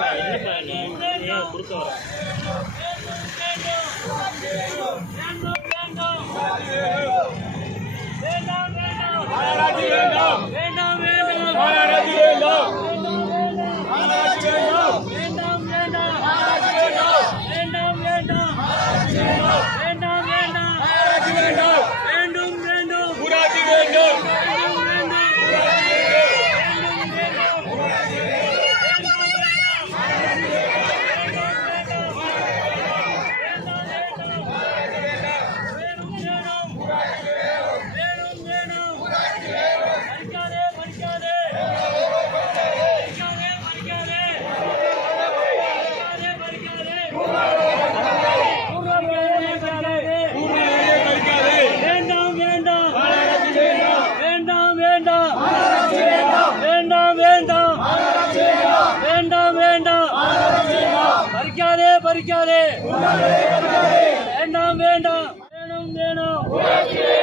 Vengo, vengo, vengo, vengo, vengo, வேண்டாம். வேண்டாம் வேண்டாம். வேண்டாம் வேண்டாம். பறிக்காதே பறிக்காதே. வேண்டாம் வேண்டாம். வேணும் வேணும்.